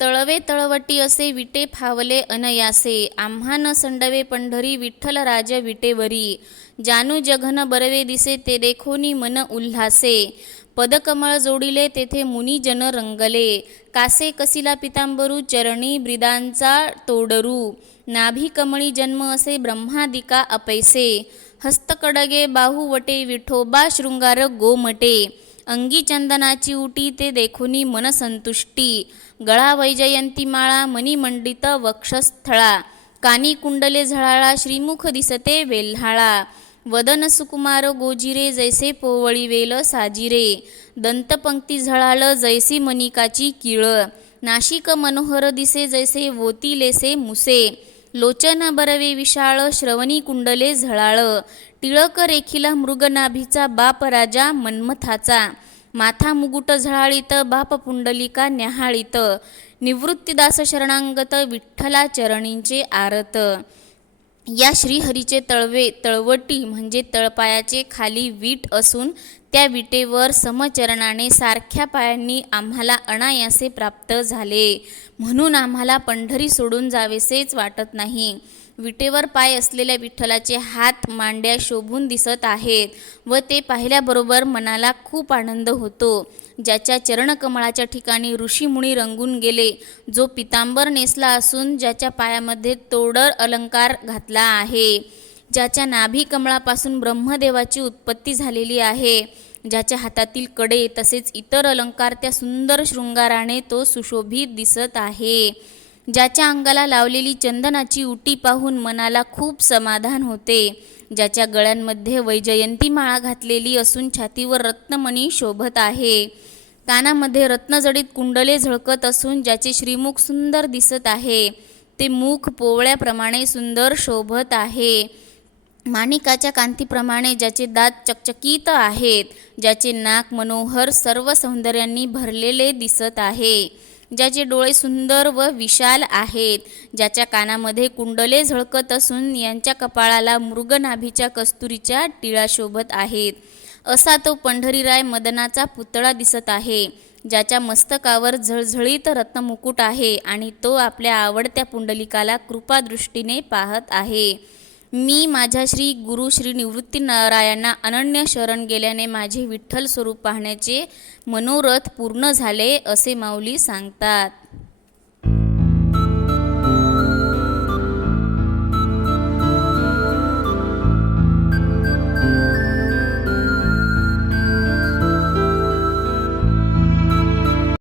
तळवे तळवटी असे विटे फावले अनयासे, आम्हा न संडवे पंढरी विठ्ठल राज विटेवरी. जानू जघन बरवे दिसे ते देखोनी मन उल्हासे, पदकमळ जोडिले तेथे मुनी जन रंगले. कासे कसिला पितांबरू चरणी ब्रिदांचा तोडरू, नाभी कमळी जन्म असे ब्रह्मादिका अपैसे. हस्तकडगे बाहुवटे विठोबा शृंगार गोमटे, अंगी चंदनाची उटी ते देखोनी मन संतुष्टी. गळा वैजयंती माळा मणिमंडित वक्षस्थळा, कानी कुंडले झळाळा श्रीमुख दिसते वेल्हाळा. वदन सुकुमार गोजिरे जैसे पोवळी वेल साजिरे, दंतपंक्ती झळाळ जैसी मनिकाची किळ. नाशिक मनोहर दिसे जैसे वोतिलेसे मुसे, लोचन बरवे विशाळ श्रवणी कुंडले झळाळ. टिळक रेखिला मृगनाभीचा बाप राजा मन्मथाचा, माथा मुकुट झळाळीत बाप पुंडलिका न्याहाळीत. निवृत्तीदास शरणांगत विठ्ठला चरणींचे आरत. या श्रीहरीचे तळवे तळवटी म्हणजे तळपायाचे खाली वीट असून त्या विटेवर समचरणाने सारख्या पायांनी आम्हाला अनायासे प्राप्त झाले, म्हणून आम्हाला पंढरी सोडून जावेसेच वाटत नाही. विटेवर पाय असलेल्या विठ्ठलाचे हात मांड्या शोभून दिसत आहेत व ते पाहिल्याबरोबर मनाला खूप आनंद होतो. ज्याच्या चरणकमळाच्या ठिकाणी ऋषीमुनी रंगून गेले, जो पितांबर नेसला असून ज्याच्या पायामध्ये तोडर अलंकार घातला आहे, ज्याच्या नाभी कमळापासून ब्रह्मदेवाची उत्पत्ती झालेली आहे, ज्याच्या हातातील कडे तसेच इतर अलंकार त्या सुंदर शृंगाराने तो सुशोभित दिसत आहे, ज्याच्या अंगाला लावलेली चंदनाची उटी पाहून मनाला खूप समाधान होते, ज्याच्या गळ्यांमध्ये वैजयंती माळा घातलेली असून छातीवर रत्नमणी शोभत आहे, कानामध्ये रत्नजडित कुंडले झळकत असून ज्याचे श्रीमुख सुंदर दिसत आहे, ते मुख पोवळ्याप्रमाणे सुंदर शोभत आहे, माणिकाच्या कांतीप्रमाणे ज्याचे दात चकचकीत आहेत, ज्याचे नाक मनोहर सर्व सौंदर्यांनी भरलेले दिसत आहे, ज्याचे डोळे सुंदर व विशाल आहेत, ज्याच्या कानामध्ये कुंडले झळकत असून यांच्या कपाळाला मृगनाभीच्या कस्तुरीच्या टिळा शोभत आहेत, असा तो पंढरीराय मदनाचा पुतळा दिसत आहे, ज्याच्या मस्तकावर झळझळीत रत्नमुकुट आहे आणि तो आपल्या आवडत्या पुंडलिकाला कृपादृष्टीने पाहत आहे. मी माझ्या श्री गुरु श्री निवृत्तीनारायणांना अनन्य शरण गेल्याने माझे विठ्ठल स्वरूप पाहण्याचे मनोरथ पूर्ण झाले, असे माऊली सांगतात.